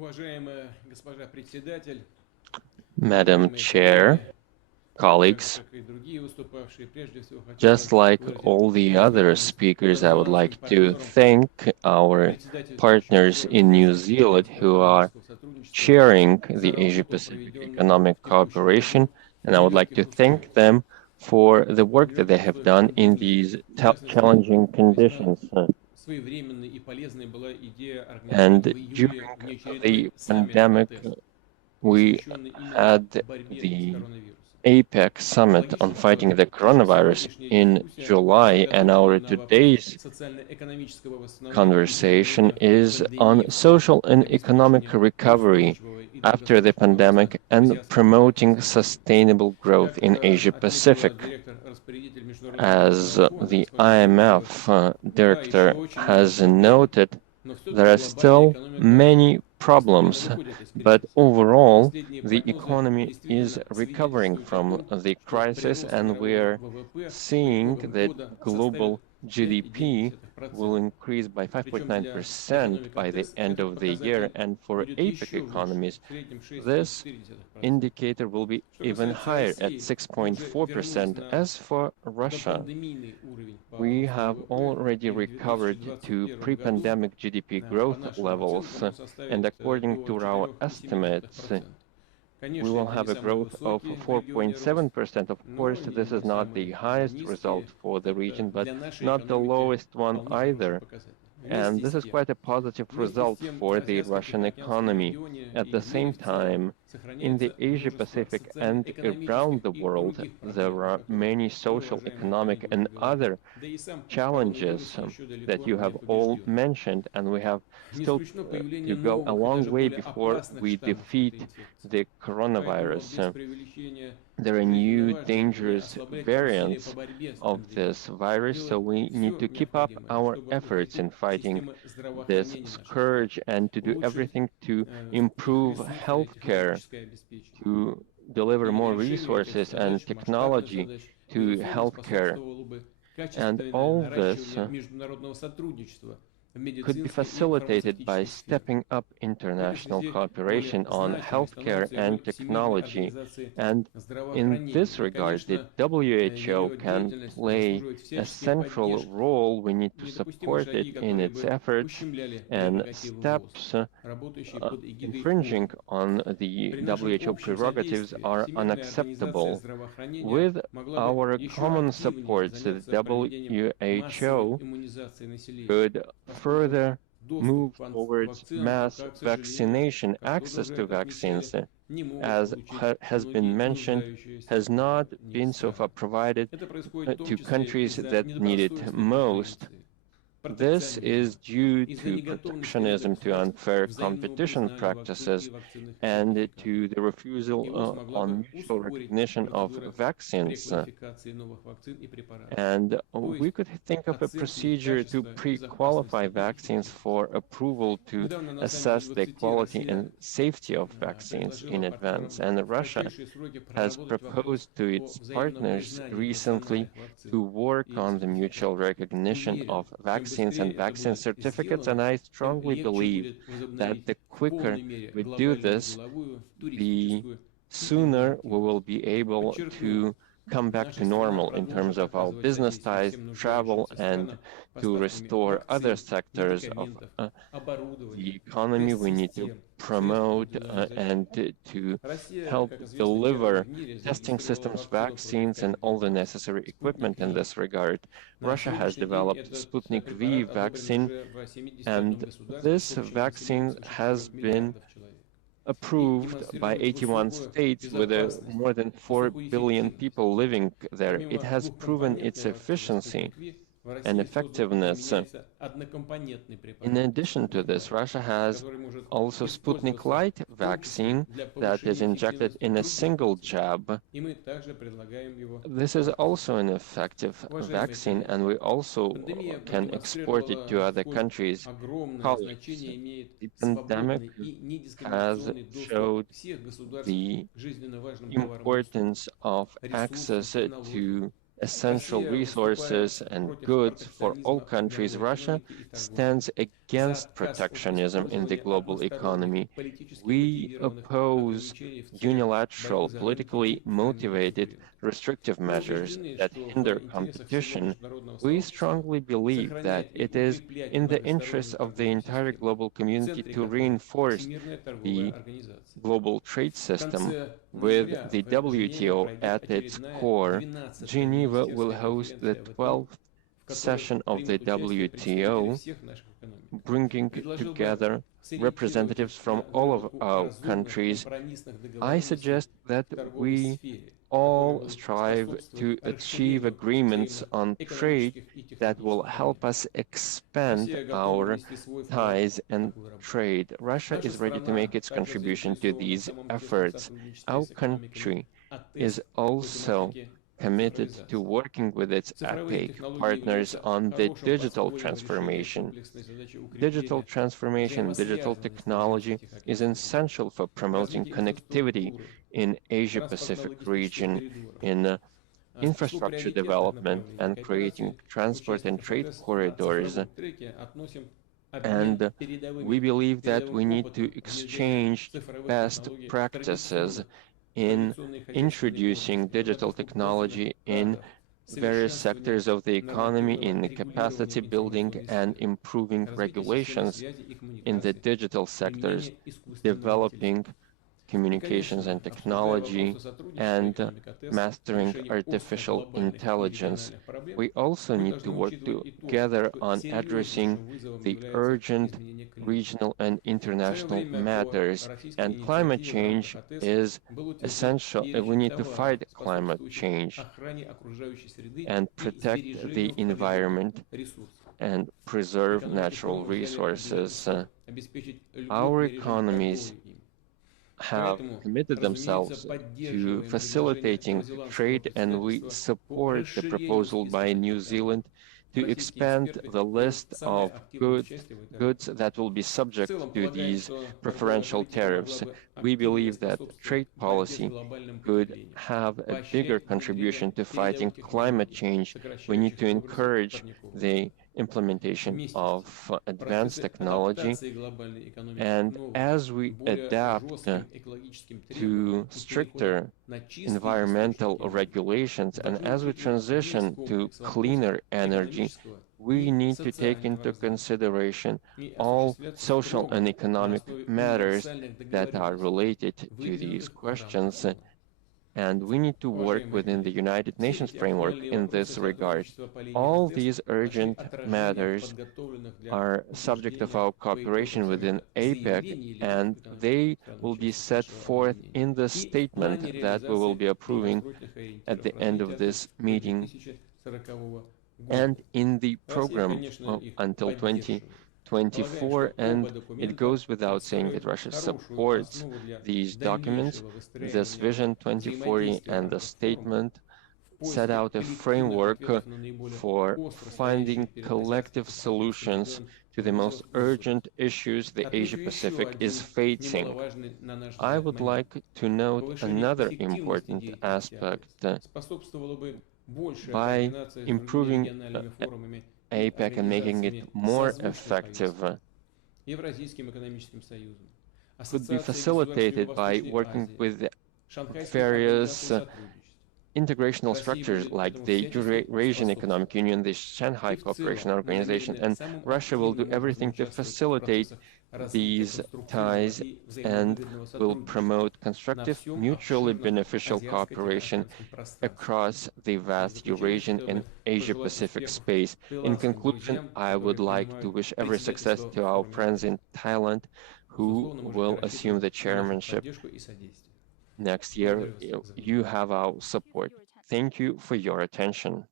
Уважаемая госпожа председатель, Madam уважаемые Chair, коллеги, так же, colleagues, как и другие выступавшие, прежде всего хотел бы just like выразить all the other благодарность speakers, I would новозеландским like to партнерам, thank our председательствующему partners в in New Организации Zealand who are экономического сотрудничества, chairing за the работу, Asia-Pacific проведенную Economic в текущем Cooperation, году в and I would like нелегких to условиях. thank them for the В work that they нелегких have условиях done in пандемии, these в частности, challenging весьма conditions. своевременной и полезной была идея And организовать в during июле внеочередной the саммит pandemic, АТЭС, we посвященный именно had борьбе с the коронавирусом. APEC summit on Логично, что fighting the наша coronavirus сегодняшняя in дискуссия July, and сосредоточена our на вопросах today's социально-экономического восстановления и conversation периода is on пандемии в social целом, and economic обеспечения recovery устойчивого и after the долгосрочного роста pandemic and азиатско-тихоокеанского promoting пространства. sustainable growth Как in Asia отметила Pacific. директор-распорядитель Международного As валютного фонда the госпожа Георгиева, IMF да, еще director очень много has проблем, noted, но все-таки there are глобальная still экономика many постепенно problems, выходит из but кризиса. overall, Последние the прогнозы economy is действительно recovering свидетельствуют о from том, the что crisis, прирост and мирового we're ВВП по seeing итогам that года составит global GDP will 5,9%. increase by Причем для 5.9% экономик by the АТЭС end этот of the year, показатель and for будет APEC еще выше, economies, в среднем this 6,4%. indicator will be Что even касается higher at России, мы уже вернулись 6.4%. на As for Russia, допандемийный уровень по we росту have ВВП, already и в recovered to 2021 году, pre-pandemic GDP по growth нашим levels, оценкам, он and составит according до to our estimates, 4,7%. we Конечно, will это не have a самый growth of высокий в регионе рост, 4.7%. Of но course, не, this is не not самый the highest result низкий. for the Это region, but для нашей not the экономики lowest one вполне хороший either. показатель. And this is quite a positive Вместе с result тем в for the азиатско-тихоокеанском Russian economy. регионе At и the в мире same в целом time, in the сохраняется Asia множество Pacific and социально-экономических around the и world, других проблем, there о are которых many вы, social, уважаемые economic, коллеги, уже and говорили. other Да и сам challenges коронавирус еще далеко that you не have all побежден. mentioned, and we have Не still исключено появление to go a новых и long даже way более before опасных we штаммов этой defeat инфекции. the Поэтому coronavirus. без преувеличения There are жизненно new важно не dangerous ослаблять усилия по variants борьбе с of пандемией, this virus, so делать we need все to keep up необходимое, our чтобы efforts укрепить in fighting системы this здравоохранения наших стран, scourge and to do улучшить everything to их improve ресурсное и healthcare, технологическое обеспечение. to deliver И more решению этих resources and задач, масштабных technology задач, to безусловно, healthcare. способствовало бы And качественное all this наращивание международного сотрудничества в could be медицинской и facilitated by фармацевтической сферах. stepping up В этой international связи более cooperation on значимой healthcare становится и and роль Всемирной technology. организации And in здравоохранения. this И, regard, the конечно, WHO ее can деятельность play заслуживает a всяческой central поддержки. role. We need to Недопустимы support it шаги, in которые its бы efforts, ущемляли and прерогативы ВОЗ, steps работающей под эгидой infringing ООН. on the При нашем WHO общем prerogatives содействии are Всемирная организация unacceptable. здравоохранения With могла бы our еще common активнее support, the заняться проведением массовой WHO иммунизации населения, could поскольку further доступ move к towards вакцинам mass пока, к сожалению, vaccination. как тоже Access уже to это отмечали, vaccines, не могут as получить has been многие mentioned, нуждающиеся has not в них been so far страны. provided Это происходит в том to числе countries из-за that need it недобросовестной most. конкуренции, This is протекционизма, due из-за to неготовности рядовых protectionism, to стран к unfair взаимному competition признанию вакцин и practices, вакцинных and сертификатов. to the ЕВОЗ refusal могла бы on mutual ускорить recognition of процедуры vaccines. преквалификации новых вакцин и препаратов, And то we есть could think of a оценки их procedure to качества и безопасности pre-qualify и vaccines эффективности. for approval to Недавно на саммите assess the G20 quality Россия and safety of vaccines предложила in advance. партнерам And в Russia кратчайшие сроки has проработать вопрос proposed to о its взаимном partners признании recently национальных вакцин to work и on the mutual сертификатов. И recognition уверен, of чем vaccines быстрее and это vaccine будет certificates. And сделано, I тем strongly легче believe будет that возобновить the в quicker полной мере we do глобальную this, деловую, the туристическую и иную sooner we will активность. be able Подчеркну, to come back to наша страна normal in terms продолжит of our оказывать business содействие ties, всем travel, нуждающимся and странам to поставками restore other вакцин, sectors of медикаментов, the оборудования, economy. We need to тест-систем, средств promote индивидуальной and защиты. to Россия, help как известно, первой deliver в мире testing зарегистрировала systems, вакцину против vaccines, and all the ковида necessary «Спутник equipment in Ви». this regard. На Russia has сегодняшний день developed этот Sputnik V препарат одобрен vaccine, уже в 71 and государстве с this общим населением vaccine свыше has 4 been миллиардов человек и approved by демонстрирует 81 высокую states with безопасность, more than 4 высокую billion эффективность. people living there. It Помимо has proven its двухкомпонентной вакцины efficiency «Спутник Ви», в and России создан и effectiveness. применяется однокомпонентный In препарат addition to «Спутник this, Лайт», Russia has который может also Sputnik использоваться Light в том числе vaccine для that is повышения injected эффективности in a других single вакцин. jab. И мы также предлагаем его This is ратифицировать. also an effective Уважаемые vaccine, коллеги, and we also пандемия can export it to продемонстрировала, other сколь countries. огромное Colleagues, значение имеет the pandemic свободный и has недискриминационный доступ showed всех государств the к жизненно важным товарам и услугам, importance of ресурсам, access технологиям, to essential resources and goods for all countries, Russia stands against protectionism in the global economy. We oppose unilateral, politically motivated, restrictive measures that hinder competition. We strongly believe that it is in the interests of the entire global community to reinforce the global trade system with the WTO at its core. Geneva will host the 12th session of the WTO, bringing together representatives from all of our countries. I suggest that we all strive to achieve agreements on trade that will help us expand our ties and trade. Russia is ready to make its contribution to these efforts. Our country is also committed to working with its APEC partners on the digital transformation. Digital transformation, digital technology is essential for promoting connectivity in Asia-Pacific region, in infrastructure development and creating transport and trade corridors. And we believe that we need to exchange best practices in introducing digital technology in various sectors of the economy, in capacity building and improving regulations in the digital sectors, developing communications and technology, and mastering artificial intelligence. We also need to work together on addressing the urgent regional and international matters. And climate change is essential. We need to fight climate change and protect the environment and preserve natural resources. Our economies have committed themselves to facilitating trade, and we support the proposal by New Zealand to expand the list of goods that will be subject to these preferential tariffs. We believe that trade policy could have a bigger contribution to fighting climate change. We need to encourage the implementation of advanced technology, and as we adapt to stricter environmental regulations and as we transition to cleaner energy, we need to take into consideration all social and economic matters that are related to these questions, and we need to work within the United Nations framework in this regard. All these urgent matters are subject of our cooperation within APEC, and they will be set forth in the statement that we will be approving at the end of this meeting and in the program until 2024, and it goes without saying that Russia supports these documents. This Vision 2040 and the statement set out a framework for finding collective solutions to the most urgent issues the Asia-Pacific is facing. I would like to note another important aspect. By improving APEC and making it more effective, could be facilitated by working with various integrational structures like the Eurasian Economic Union, the Shanghai Cooperation Organization, and Russia will do everything to facilitate these ties and will promote constructive, mutually beneficial cooperation across the vast Eurasian and Asia-Pacific space. In conclusion, I would like to wish every success to our friends in Thailand who will assume the chairmanship next year. You have our support. Thank you for your attention.